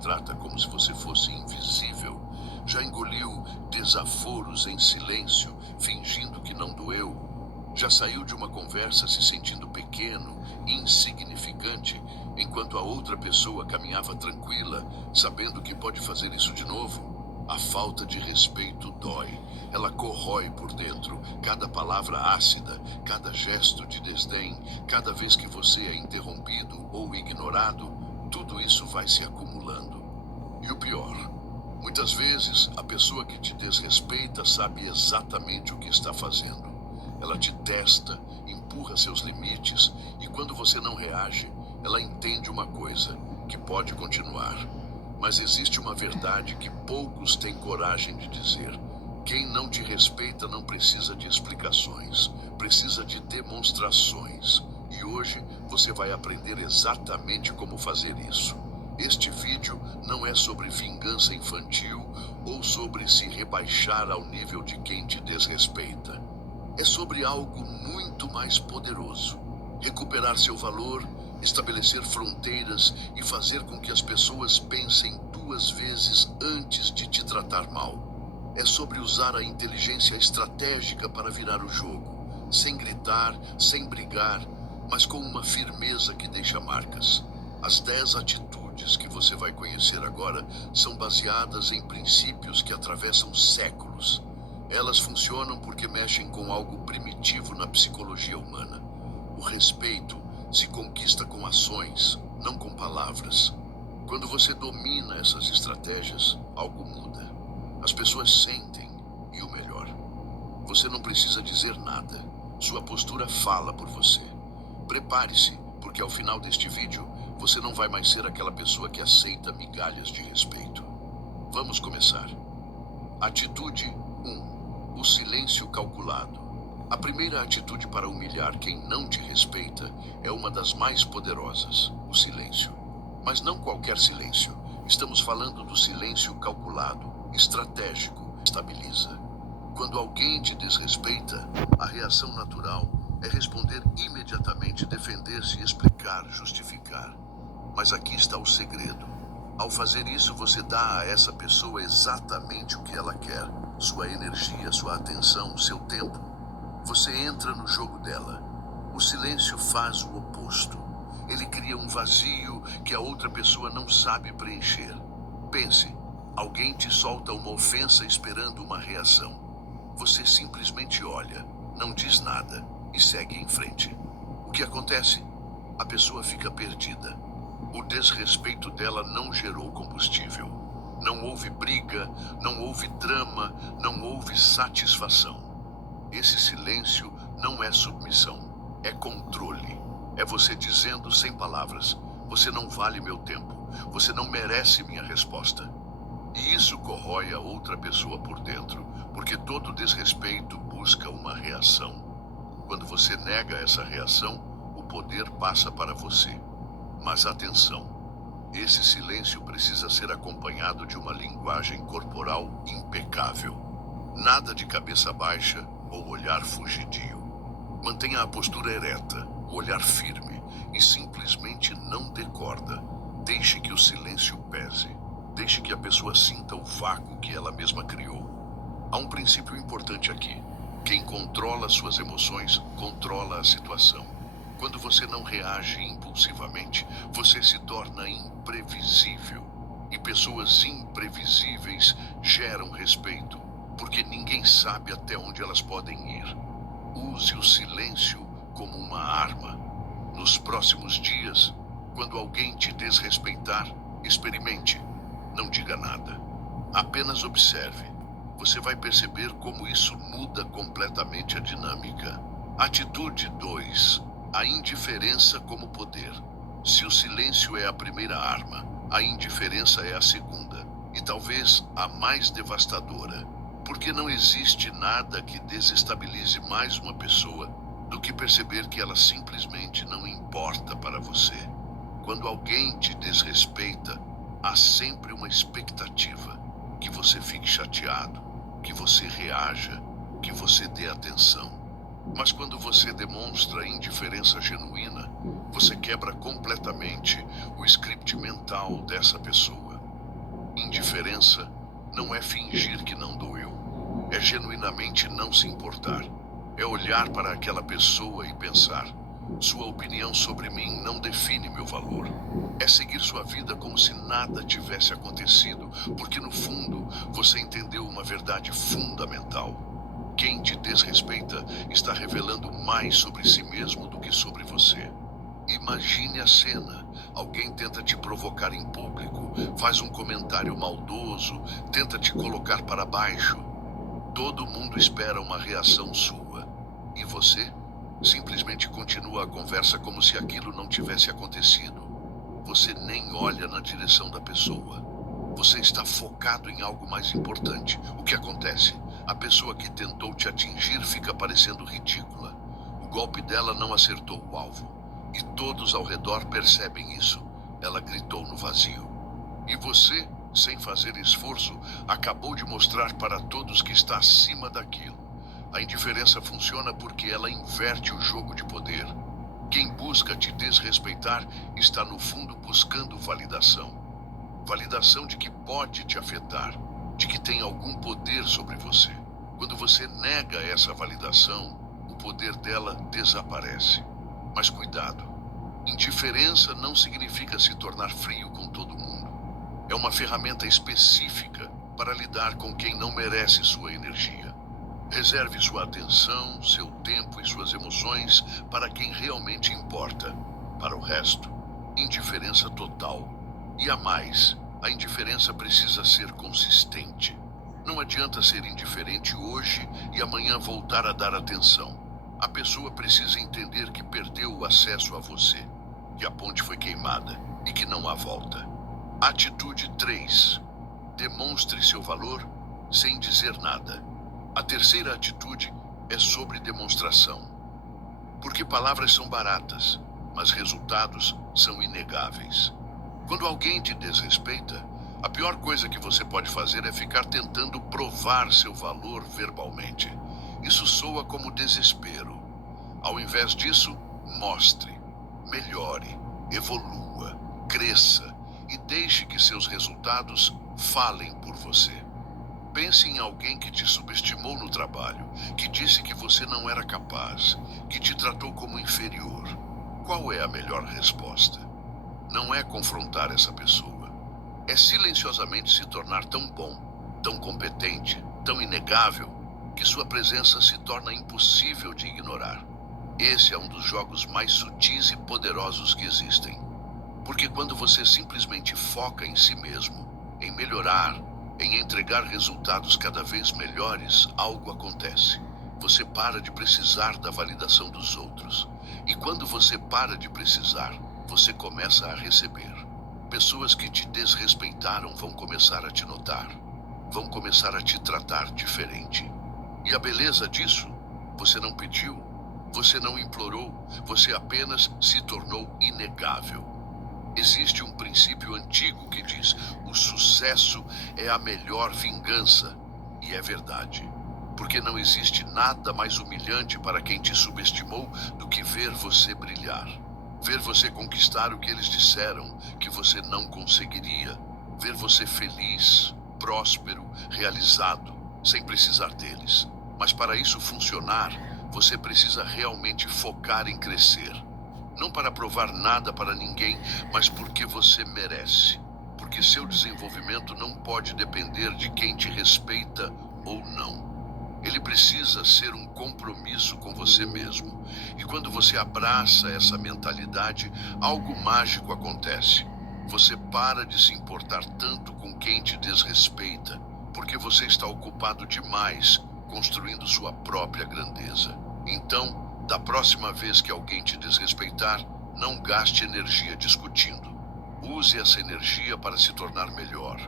trata como se você fosse invisível? Já engoliu desaforos em silêncio, fingindo que não doeu? Já saiu de uma conversa se sentindo pequeno, insignificante, enquanto a outra pessoa caminhava tranquila, sabendo que pode fazer isso de novo? A falta de respeito dói. Ela corrói por dentro. Cada palavra ácida, cada gesto de desdém, cada vez que você é interrompido ou ignorado, tudo isso vai se acumulando. E o pior, muitas vezes a pessoa que te desrespeita sabe exatamente o que está fazendo. Ela te testa, empurra seus limites e quando você não reage, ela entende uma coisa, que pode continuar. Mas existe uma verdade que poucos têm coragem de dizer. Quem não te respeita não precisa de explicações, precisa de demonstrações. E hoje você vai aprender exatamente como fazer isso. Este vídeo não é sobre vingança infantil ou sobre se rebaixar ao nível de quem te desrespeita. É sobre algo muito mais poderoso. Recuperar seu valor, estabelecer fronteiras e fazer com que as pessoas pensem duas vezes antes de te tratar mal. É sobre usar a inteligência estratégica para virar o jogo, sem gritar, sem brigar, mas com uma firmeza que deixa marcas. As 10 atitudes que você vai conhecer agora são baseadas em princípios que atravessam séculos. Elas funcionam porque mexem com algo primitivo na psicologia humana. O respeito se conquista com ações, não com palavras. Quando você domina essas estratégias, algo muda. As pessoas sentem, e o melhor, você não precisa dizer nada. Sua postura fala por você. Prepare-se, porque ao final deste vídeo, você não vai mais ser aquela pessoa que aceita migalhas de respeito. Vamos começar. Atitude 1. O silêncio calculado. A primeira atitude para humilhar quem não te respeita é uma das mais poderosas, o silêncio. Mas não qualquer silêncio. Estamos falando do silêncio calculado, estratégico, estabiliza. Quando alguém te desrespeita, a reação natural é responder imediatamente, defender-se, explicar, justificar. Mas aqui está o segredo. Ao fazer isso, você dá a essa pessoa exatamente o que ela quer. Sua energia, sua atenção, seu tempo. Você entra no jogo dela. O silêncio faz o oposto. Ele cria um vazio que a outra pessoa não sabe preencher. Pense, alguém te solta uma ofensa esperando uma reação. Você simplesmente olha, não diz nada e segue em frente. O que acontece? A pessoa fica perdida. O desrespeito dela não gerou combustível. Não houve briga, não houve drama, não houve satisfação. Esse silêncio não é submissão, é controle. É você dizendo sem palavras: você não vale meu tempo, você não merece minha resposta. E isso corrói a outra pessoa por dentro, porque todo desrespeito busca uma reação. Quando você nega essa reação, o poder passa para você. Mas atenção! Esse silêncio precisa ser acompanhado de uma linguagem corporal impecável. Nada de cabeça baixa ou olhar fugidio. Mantenha a postura ereta, o olhar firme e simplesmente não dê corda. Deixe que o silêncio pese. Deixe que a pessoa sinta o vácuo que ela mesma criou. Há um princípio importante aqui. Quem controla suas emoções, controla a situação. Quando você não reage impulsivamente, você se torna imprevisível. E pessoas imprevisíveis geram respeito, porque ninguém sabe até onde elas podem ir. Use o silêncio como uma arma. Nos próximos dias, quando alguém te desrespeitar, experimente. Não diga nada. Apenas observe. Você vai perceber como isso muda completamente a dinâmica. Atitude 2. A indiferença como poder. Se o silêncio é a primeira arma, a indiferença é a segunda, e talvez a mais devastadora, porque não existe nada que desestabilize mais uma pessoa do que perceber que ela simplesmente não importa para você. Quando alguém te desrespeita, há sempre uma expectativa que você fique chateado, que você reaja, que você dê atenção. Mas quando você demonstra indiferença genuína, você quebra completamente o script mental dessa pessoa. Indiferença não é fingir que não doeu. É genuinamente não se importar. É olhar para aquela pessoa e pensar: sua opinião sobre mim não define meu valor. É seguir sua vida como se nada tivesse acontecido, porque no fundo você entendeu uma verdade fundamental. Quem te desrespeita está revelando mais sobre si mesmo do que sobre você. Imagine a cena. Alguém tenta te provocar em público, faz um comentário maldoso, tenta te colocar para baixo. Todo mundo espera uma reação sua. E você simplesmente continua a conversa como se aquilo não tivesse acontecido. Você nem olha na direção da pessoa. Você está focado em algo mais importante. O que acontece? A pessoa que tentou te atingir fica parecendo ridícula. O golpe dela não acertou o alvo. E todos ao redor percebem isso. Ela gritou no vazio. E você, sem fazer esforço, acabou de mostrar para todos que está acima daquilo. A indiferença funciona porque ela inverte o jogo de poder. Quem busca te desrespeitar está no fundo buscando validação. Validação de que pode te afetar, de que tem algum poder sobre você. Quando você nega essa validação, o poder dela desaparece. Mas cuidado, indiferença não significa se tornar frio com todo mundo. É uma ferramenta específica para lidar com quem não merece sua energia. Reserve sua atenção, seu tempo e suas emoções para quem realmente importa. Para o resto, indiferença total. E a mais, a indiferença precisa ser consistente. Não adianta ser indiferente hoje e amanhã voltar a dar atenção. A pessoa precisa entender que perdeu o acesso a você, que a ponte foi queimada e que não há volta. Atitude 3. Demonstre seu valor sem dizer nada. A terceira atitude é sobre demonstração. Porque palavras são baratas, mas resultados são inegáveis. Quando alguém te desrespeita, a pior coisa que você pode fazer é ficar tentando provar seu valor verbalmente. Isso soa como desespero. Ao invés disso, mostre, melhore, evolua, cresça e deixe que seus resultados falem por você. Pense em alguém que te subestimou no trabalho, que disse que você não era capaz, que te tratou como inferior. Qual é a melhor resposta? Não é confrontar essa pessoa. É silenciosamente se tornar tão bom, tão competente, tão inegável, que sua presença se torna impossível de ignorar. Esse é um dos jogos mais sutis e poderosos que existem. Porque quando você simplesmente foca em si mesmo, em melhorar, em entregar resultados cada vez melhores, algo acontece. Você para de precisar da validação dos outros. E quando você para de precisar, você começa a receber. Pessoas que te desrespeitaram vão começar a te notar. Vão começar a te tratar diferente. E a beleza disso? Você não pediu, você não implorou, você apenas se tornou inegável. Existe um princípio antigo que diz: o sucesso é a melhor vingança. E é verdade. Porque não existe nada mais humilhante para quem te subestimou do que ver você brilhar. Ver você conquistar o que eles disseram que você não conseguiria. Ver você feliz, próspero, realizado, sem precisar deles. Mas para isso funcionar, você precisa realmente focar em crescer. Não para provar nada para ninguém, mas porque você merece. Porque seu desenvolvimento não pode depender de quem te respeita ou não. Ele precisa ser um compromisso com você mesmo. E quando você abraça essa mentalidade, algo mágico acontece. Você para de se importar tanto com quem te desrespeita, porque você está ocupado demais construindo sua própria grandeza. Então, da próxima vez que alguém te desrespeitar, não gaste energia discutindo. Use essa energia para se tornar melhor.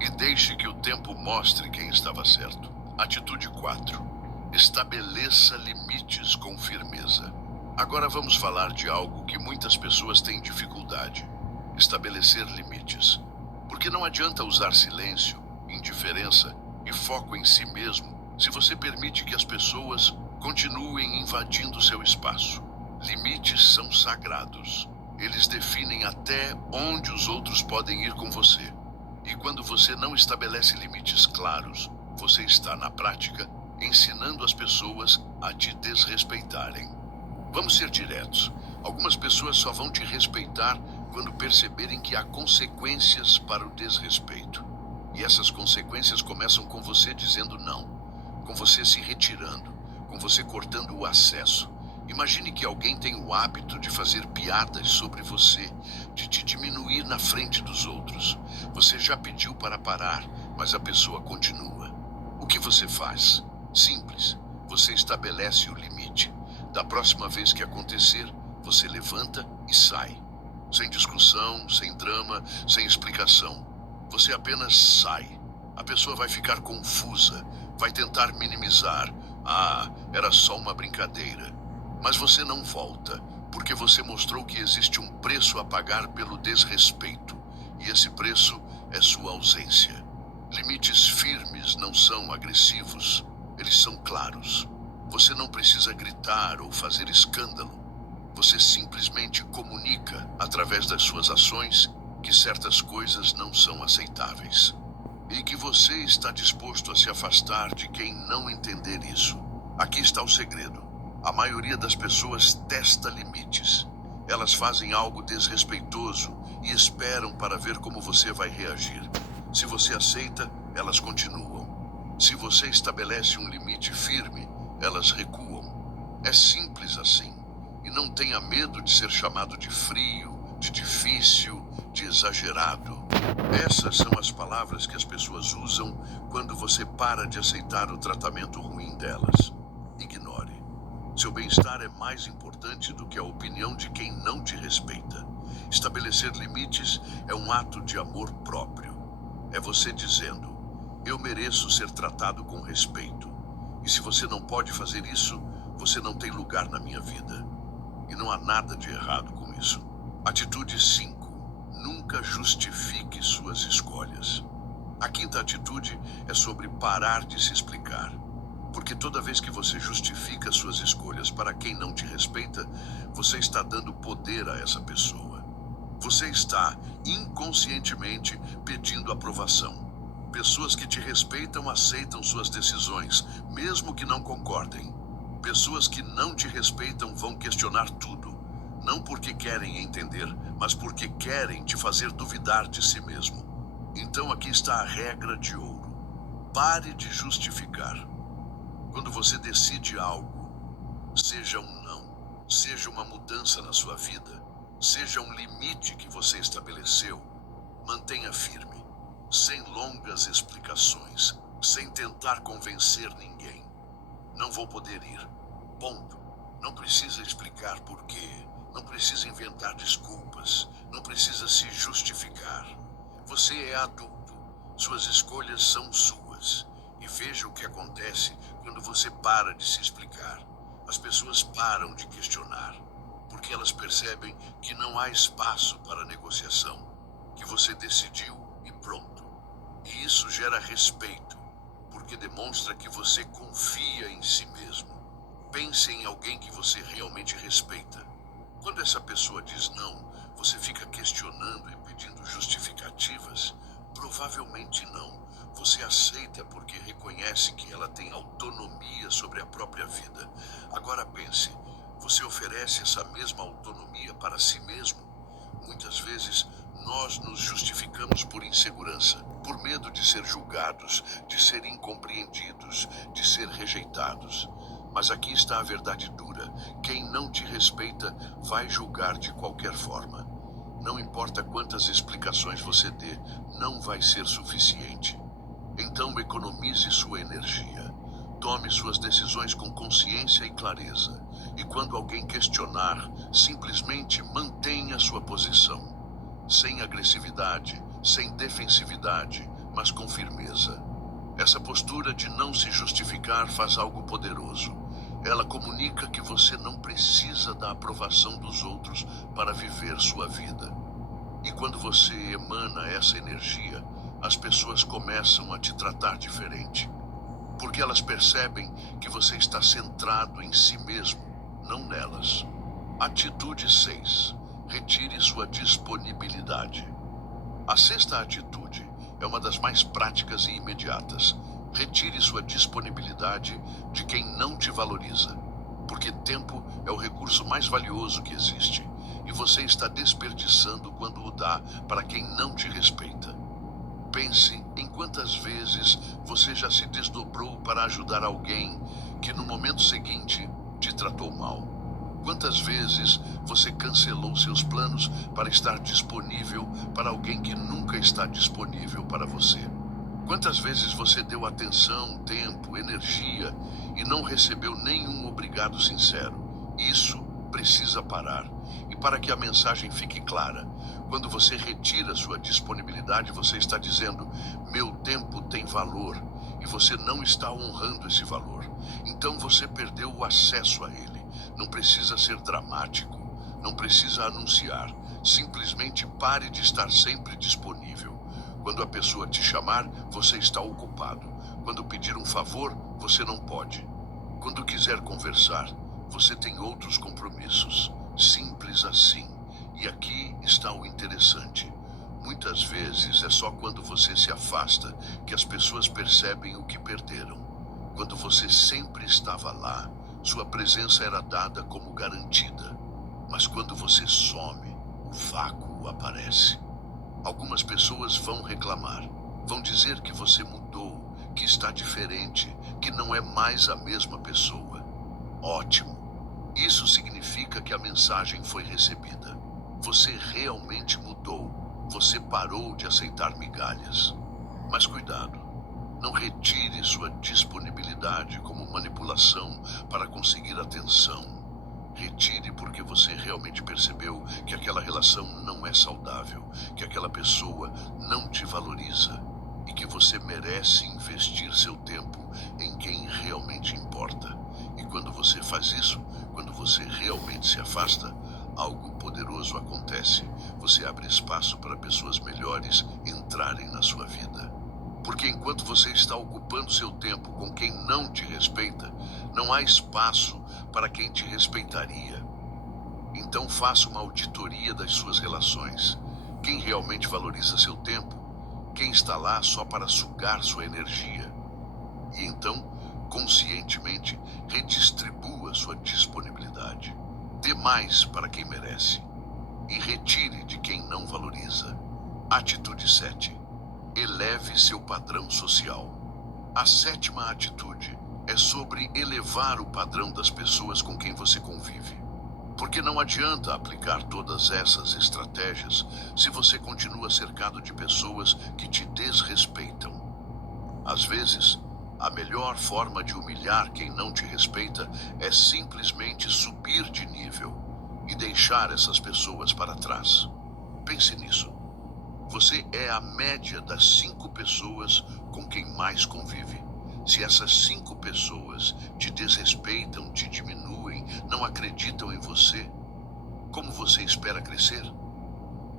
E deixe que o tempo mostre quem estava certo. Atitude 4. Estabeleça limites com firmeza. Agora vamos falar de algo que muitas pessoas têm dificuldade: estabelecer limites. Porque não adianta usar silêncio, indiferença e foco em si mesmo se você permite que as pessoas continuem invadindo seu espaço. Limites são sagrados. Eles definem até onde os outros podem ir com você. E quando você não estabelece limites claros, você está, na prática, ensinando as pessoas a te desrespeitarem. Vamos ser diretos. Algumas pessoas só vão te respeitar quando perceberem que há consequências para o desrespeito. E essas consequências começam com você dizendo não, com você se retirando, com você cortando o acesso. Imagine que alguém tem o hábito de fazer piadas sobre você, de te diminuir na frente dos outros. Você já pediu para parar, mas a pessoa continua. O que você faz? Simples. Você estabelece o limite. Da próxima vez que acontecer, você levanta e sai. Sem discussão, sem drama, sem explicação. Você apenas sai. A pessoa vai ficar confusa, vai tentar minimizar. Ah, era só uma brincadeira. Mas você não volta, porque você mostrou que existe um preço a pagar pelo desrespeito. E esse preço é sua ausência. Limites firmes não são agressivos, eles são claros. Você não precisa gritar ou fazer escândalo. Você simplesmente comunica, através das suas ações, que certas coisas não são aceitáveis. E que você está disposto a se afastar de quem não entender isso. Aqui está o segredo. A maioria das pessoas testa limites. Elas fazem algo desrespeitoso e esperam para ver como você vai reagir. Se você aceita, elas continuam. Se você estabelece um limite firme, elas recuam. É simples assim. E não tenha medo de ser chamado de frio, de difícil, de exagerado. Essas são as palavras que as pessoas usam quando você para de aceitar o tratamento ruim delas. Ignore. Seu bem-estar é mais importante do que a opinião de quem não te respeita. Estabelecer limites é um ato de amor próprio. É você dizendo: eu mereço ser tratado com respeito. E se você não pode fazer isso, você não tem lugar na minha vida. E não há nada de errado com isso. Atitude 5. Nunca justifique suas escolhas. A quinta atitude é sobre parar de se explicar. Porque toda vez que você justifica suas escolhas para quem não te respeita, você está dando poder a essa pessoa. Você está, inconscientemente, pedindo aprovação. Pessoas que te respeitam aceitam suas decisões, mesmo que não concordem. Pessoas que não te respeitam vão questionar tudo. Não porque querem entender, mas porque querem te fazer duvidar de si mesmo. Então aqui está a regra de ouro. Pare de justificar. Quando você decide algo, seja um não, seja uma mudança na sua vida, seja um limite que você estabeleceu, mantenha firme, sem longas explicações, sem tentar convencer ninguém. Não vou poder ir. Ponto. Não precisa explicar por quê, não precisa inventar desculpas, não precisa se justificar. Você é adulto, suas escolhas são suas. E veja o que acontece quando você para de se explicar. As pessoas param de questionar, porque elas percebem que não há espaço para negociação, que você decidiu e pronto. E isso gera respeito, porque demonstra que você confia em si mesmo. Pense em alguém que você realmente respeita. Quando essa pessoa diz não, você fica questionando e pedindo justificativas? Provavelmente não. Você aceita porque reconhece que ela tem autonomia sobre a própria vida. Agora pense, você oferece essa mesma autonomia para si mesmo? Muitas vezes, nós nos justificamos por insegurança, por medo de ser julgados, de ser incompreendidos, de ser rejeitados. Mas aqui está a verdade dura. Quem não te respeita vai julgar de qualquer forma. Não importa quantas explicações você dê, não vai ser suficiente. Então economize sua energia. Tome suas decisões com consciência e clareza. E quando alguém questionar, simplesmente mantenha sua posição. Sem agressividade, sem defensividade, mas com firmeza. Essa postura de não se justificar faz algo poderoso. Ela comunica que você não precisa da aprovação dos outros para viver sua vida. E quando você emana essa energia, as pessoas começam a te tratar diferente. Porque elas percebem que você está centrado em si mesmo, não nelas. Atitude 6. Retire sua disponibilidade. A sexta atitude é uma das mais práticas e imediatas. Retire sua disponibilidade de quem não te valoriza, porque tempo é o recurso mais valioso que existe, e você está desperdiçando quando o dá para quem não te respeita. Pense em quantas vezes você já se desdobrou para ajudar alguém que no momento seguinte te tratou mal. Quantas vezes você cancelou seus planos para estar disponível para alguém que nunca está disponível para você? Quantas vezes você deu atenção, tempo, energia e não recebeu nenhum obrigado sincero? Isso precisa parar. E para que a mensagem fique clara, quando você retira sua disponibilidade, você está dizendo: meu tempo tem valor, e você não está honrando esse valor. Então você perdeu o acesso a ele. Não precisa ser dramático, não precisa anunciar. Simplesmente pare de estar sempre disponível. Quando a pessoa te chamar, você está ocupado. Quando pedir um favor, você não pode. Quando quiser conversar, você tem outros compromissos. Simples assim. E aqui está o interessante. Muitas vezes é só quando você se afasta que as pessoas percebem o que perderam. Quando você sempre estava lá, sua presença era dada como garantida. Mas quando você some, o vácuo aparece. Algumas pessoas vão reclamar, vão dizer que você mudou, que está diferente, que não é mais a mesma pessoa. Ótimo. Isso significa que a mensagem foi recebida. Você realmente mudou. Você parou de aceitar migalhas. Mas cuidado. Não retire sua disponibilidade como manipulação para conseguir atenção. Retire porque você realmente percebeu que aquela relação não é saudável, que aquela pessoa não te valoriza e que você merece investir seu tempo em quem realmente importa. E quando você faz isso, quando você realmente se afasta, algo poderoso acontece. Você abre espaço para pessoas melhores entrarem na sua vida. Porque enquanto você está ocupando seu tempo com quem não te respeita, não há espaço para quem te respeitaria. Então faça uma auditoria das suas relações. Quem realmente valoriza seu tempo? Quem está lá só para sugar sua energia? E então, conscientemente, redistribua sua disponibilidade. Dê mais para quem merece. E retire de quem não valoriza. Atitude 7. Eleve seu padrão social. A sétima atitude é sobre elevar o padrão das pessoas com quem você convive. Porque não adianta aplicar todas essas estratégias se você continua cercado de pessoas que te desrespeitam. Às vezes, a melhor forma de humilhar quem não te respeita é simplesmente subir de nível e deixar essas pessoas para trás. Pense nisso. Você é a média das 5 pessoas com quem mais convive. Se essas 5 pessoas te desrespeitam, te diminuem, não acreditam em você, como você espera crescer?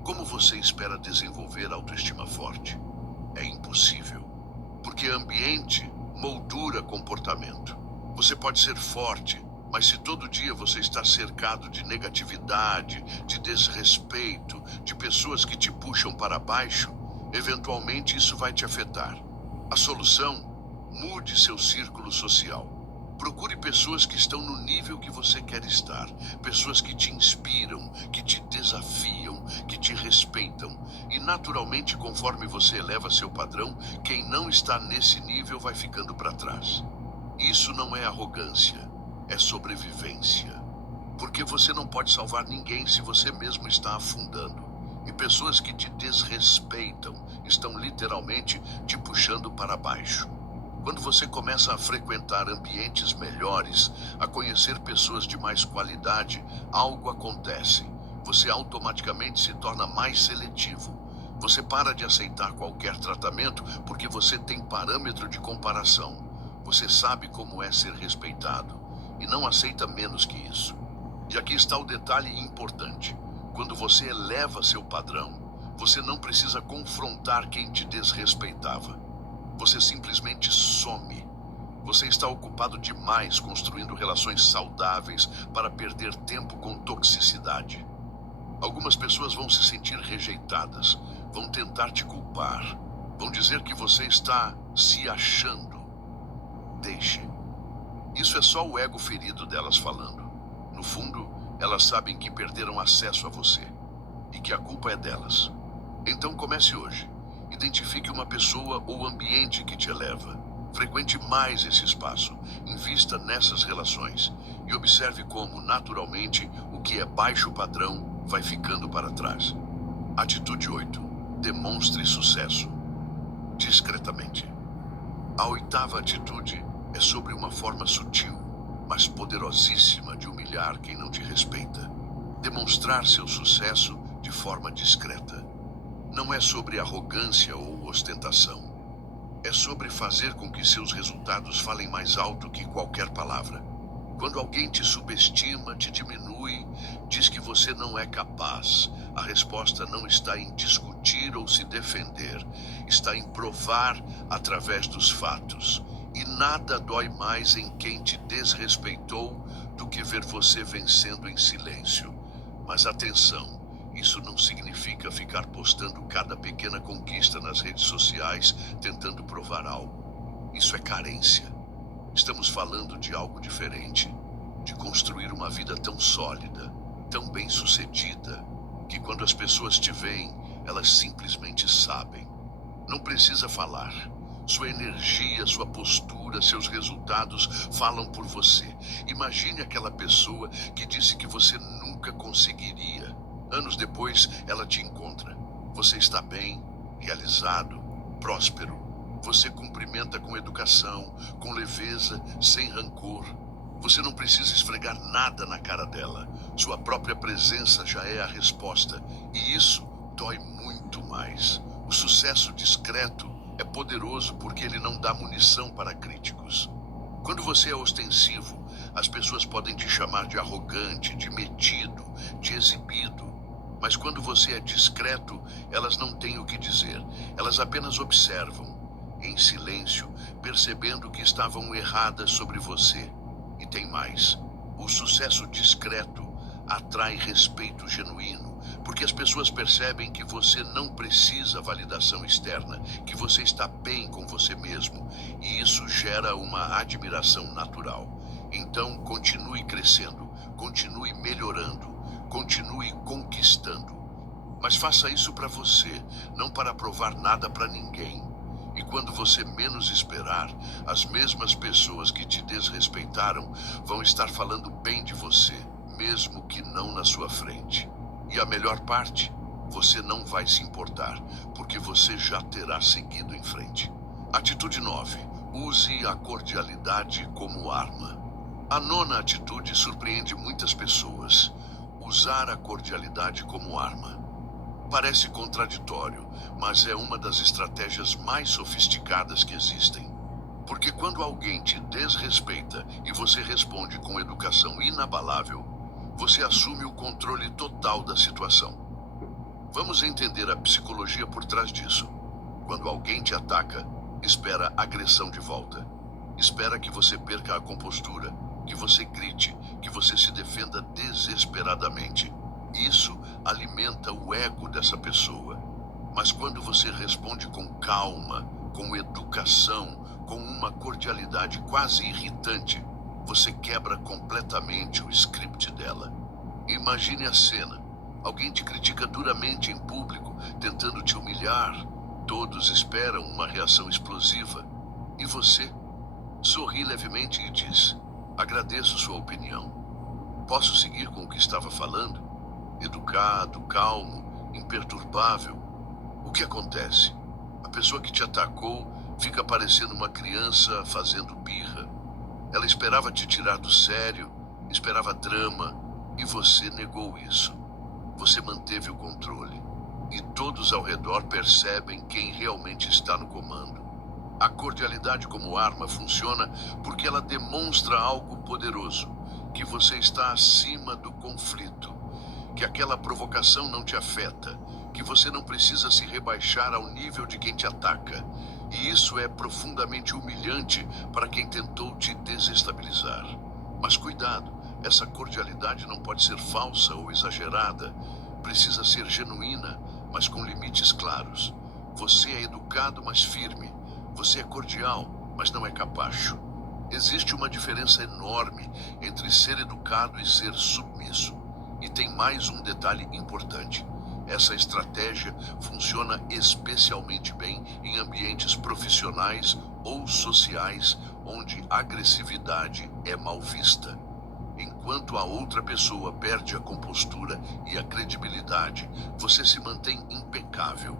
Como você espera desenvolver autoestima forte? É impossível, porque ambiente moldura comportamento. Você pode ser forte, mas se todo dia você está cercado de negatividade, de desrespeito, de pessoas que te puxam para baixo, eventualmente isso vai te afetar. A solução: mude seu círculo social. Procure pessoas que estão no nível que você quer estar, pessoas que te inspiram, que te desafiam, que te respeitam. E naturalmente, conforme você eleva seu padrão, quem não está nesse nível vai ficando para trás. Isso não é arrogância. É sobrevivência. Porque você não pode salvar ninguém se você mesmo está afundando. E pessoas que te desrespeitam estão literalmente te puxando para baixo. Quando você começa a frequentar ambientes melhores, a conhecer pessoas de mais qualidade, algo acontece. Você automaticamente se torna mais seletivo. Você para de aceitar qualquer tratamento porque você tem parâmetro de comparação. Você sabe como é ser respeitado e não aceita menos que isso. E aqui está o detalhe importante. Quando você eleva seu padrão, você não precisa confrontar quem te desrespeitava. Você simplesmente some. Você está ocupado demais construindo relações saudáveis para perder tempo com toxicidade. Algumas pessoas vão se sentir rejeitadas, vão tentar te culpar. Vão dizer que você está se achando. Deixe. Isso é só o ego ferido delas falando. No fundo, elas sabem que perderam acesso a você e que a culpa é delas. Então comece hoje. Identifique uma pessoa ou ambiente que te eleva. Frequente mais esse espaço, invista nessas relações e observe como, naturalmente, o que é baixo padrão vai ficando para trás. Atitude 8. Demonstre sucesso. Discretamente. A oitava atitude é sobre uma forma sutil, mas poderosíssima de humilhar quem não te respeita. Demonstrar seu sucesso de forma discreta. Não é sobre arrogância ou ostentação. É sobre fazer com que seus resultados falem mais alto que qualquer palavra. Quando alguém te subestima, te diminui, diz que você não é capaz, a resposta não está em discutir ou se defender, está em provar através dos fatos. E nada dói mais em quem te desrespeitou do que ver você vencendo em silêncio. Mas atenção! Isso não significa ficar postando cada pequena conquista nas redes sociais, tentando provar algo. Isso é carência. Estamos falando de algo diferente, de construir uma vida tão sólida, tão bem-sucedida, que quando as pessoas te veem, elas simplesmente sabem. Não precisa falar. Sua energia, sua postura, seus resultados falam por você. Imagine aquela pessoa que disse que você nunca conseguiria. Anos depois, ela te encontra. Você está bem, realizado, próspero. Você cumprimenta com educação, com leveza, sem rancor. Você não precisa esfregar nada na cara dela. Sua própria presença já é a resposta. E isso dói muito mais. O sucesso discreto é poderoso porque ele não dá munição para críticos. Quando você é ostensivo, as pessoas podem te chamar de arrogante, de metido, de exibido. Mas quando você é discreto, elas não têm o que dizer. Elas apenas observam, em silêncio, percebendo que estavam erradas sobre você. E tem mais. O sucesso discreto atrai respeito genuíno, porque as pessoas percebem que você não precisa validação externa, que você está bem com você mesmo, e isso gera uma admiração natural. Então, continue crescendo, continue melhorando, continue conquistando. Mas faça isso para você, não para provar nada para ninguém. E quando você menos esperar, as mesmas pessoas que te desrespeitaram vão estar falando bem de você, mesmo que não na sua frente. E a melhor parte, você não vai se importar, porque você já terá seguido em frente. Atitude 9. Use a cordialidade como arma. A nona atitude surpreende muitas pessoas. Usar a cordialidade como arma. Parece contraditório, mas é uma das estratégias mais sofisticadas que existem. Porque quando alguém te desrespeita e você responde com educação inabalável, você assume o controle total da situação. Vamos entender a psicologia por trás disso. Quando alguém te ataca, espera agressão de volta. Espera que você perca a compostura, que você grite, que você se defenda desesperadamente. Isso alimenta o ego dessa pessoa. Mas quando você responde com calma, com educação, com uma cordialidade quase irritante, você quebra completamente o script dela. Imagine a cena. Alguém te critica duramente em público, tentando te humilhar. Todos esperam uma reação explosiva. E você sorri levemente e diz: agradeço sua opinião. Posso seguir com o que estava falando? Educado, calmo, imperturbável. O que acontece? A pessoa que te atacou fica parecendo uma criança fazendo birra. Ela esperava te tirar do sério, esperava drama, e você negou isso. Você manteve o controle. E todos ao redor percebem quem realmente está no comando. A cordialidade como arma funciona porque ela demonstra algo poderoso, que você está acima do conflito, que aquela provocação não te afeta, que você não precisa se rebaixar ao nível de quem te ataca. E isso é profundamente humilhante para quem tentou te desestabilizar. Mas cuidado, essa cordialidade não pode ser falsa ou exagerada. Precisa ser genuína, mas com limites claros. Você é educado, mas firme. Você é cordial, mas não é capacho. Existe uma diferença enorme entre ser educado e ser submisso. E tem mais um detalhe importante. Essa estratégia funciona especialmente bem em ambientes profissionais ou sociais onde agressividade é mal vista. Enquanto a outra pessoa perde a compostura e a credibilidade, você se mantém impecável.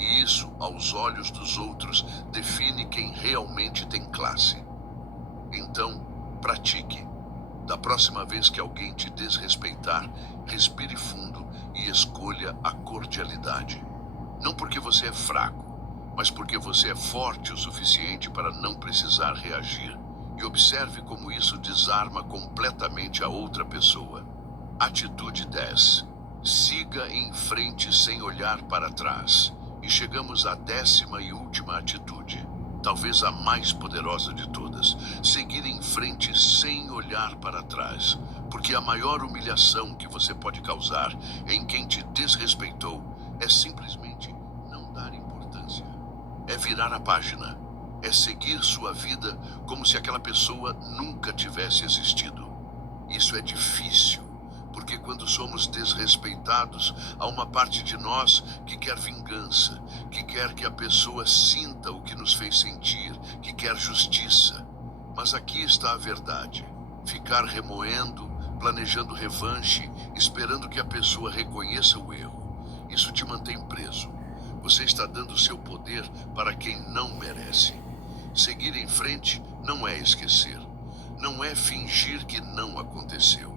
E isso, aos olhos dos outros, define quem realmente tem classe. Então, pratique. Da próxima vez que alguém te desrespeitar, respire fundo e escolha a cordialidade. Não porque você é fraco, mas porque você é forte o suficiente para não precisar reagir. E observe como isso desarma completamente a outra pessoa. Atitude 10. Siga em frente sem olhar para trás. E chegamos à 10ª e última atitude, talvez a mais poderosa de todas: seguir em frente sem olhar para trás. Porque a maior humilhação que você pode causar em quem te desrespeitou é simplesmente não dar importância. É virar a página. É seguir sua vida como se aquela pessoa nunca tivesse existido. Isso é difícil, porque quando somos desrespeitados, há uma parte de nós que quer vingança, que quer que a pessoa sinta o que nos fez sentir, que quer justiça. Mas aqui está a verdade. Ficar remoendo, planejando revanche, esperando que a pessoa reconheça o erro, isso te mantém preso. Você está dando seu poder para quem não merece. Seguir em frente não é esquecer. Não é fingir que não aconteceu.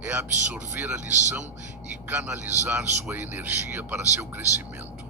É absorver a lição e canalizar sua energia para seu crescimento.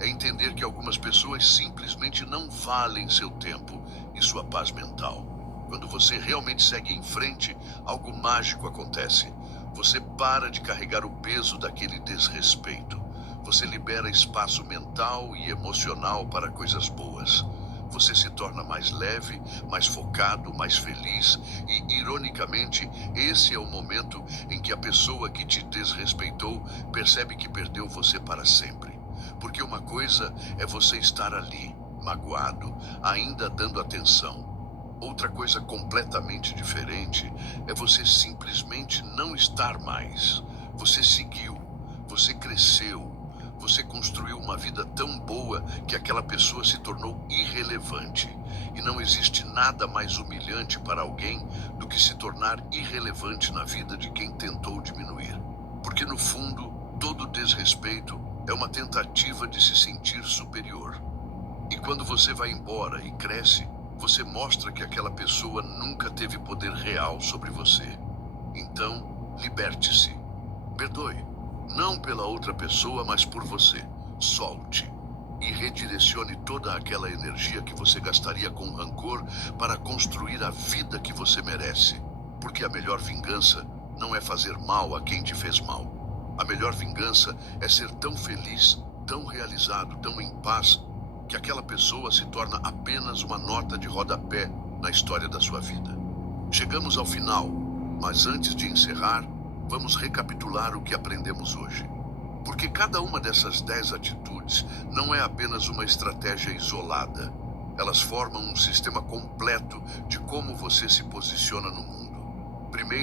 É entender que algumas pessoas simplesmente não valem seu tempo e sua paz mental. Quando você realmente segue em frente, algo mágico acontece. Você para de carregar o peso daquele desrespeito. Você libera espaço mental e emocional para coisas boas. Você se torna mais leve, mais focado, mais feliz e, ironicamente, esse é o momento em que a pessoa que te desrespeitou percebe que perdeu você para sempre. Porque uma coisa é você estar ali, magoado, ainda dando atenção. Outra coisa completamente diferente é você simplesmente não estar mais. Você seguiu, você cresceu. Você construiu uma vida tão boa que aquela pessoa se tornou irrelevante. E não existe nada mais humilhante para alguém do que se tornar irrelevante na vida de quem tentou diminuir. Porque no fundo, todo desrespeito é uma tentativa de se sentir superior. E quando você vai embora e cresce, você mostra que aquela pessoa nunca teve poder real sobre você. Então, liberte-se. Perdoe. Não pela outra pessoa, mas por você. Solte. E redirecione toda aquela energia que você gastaria com rancor para construir a vida que você merece. Porque a melhor vingança não é fazer mal a quem te fez mal. A melhor vingança é ser tão feliz, tão realizado, tão em paz, que aquela pessoa se torna apenas uma nota de rodapé na história da sua vida. Chegamos ao final, mas antes de encerrar, vamos recapitular o que aprendemos hoje. Porque cada uma dessas 10 atitudes não é apenas uma estratégia isolada. Elas formam um sistema completo de como você se posiciona no mundo. Primeiro,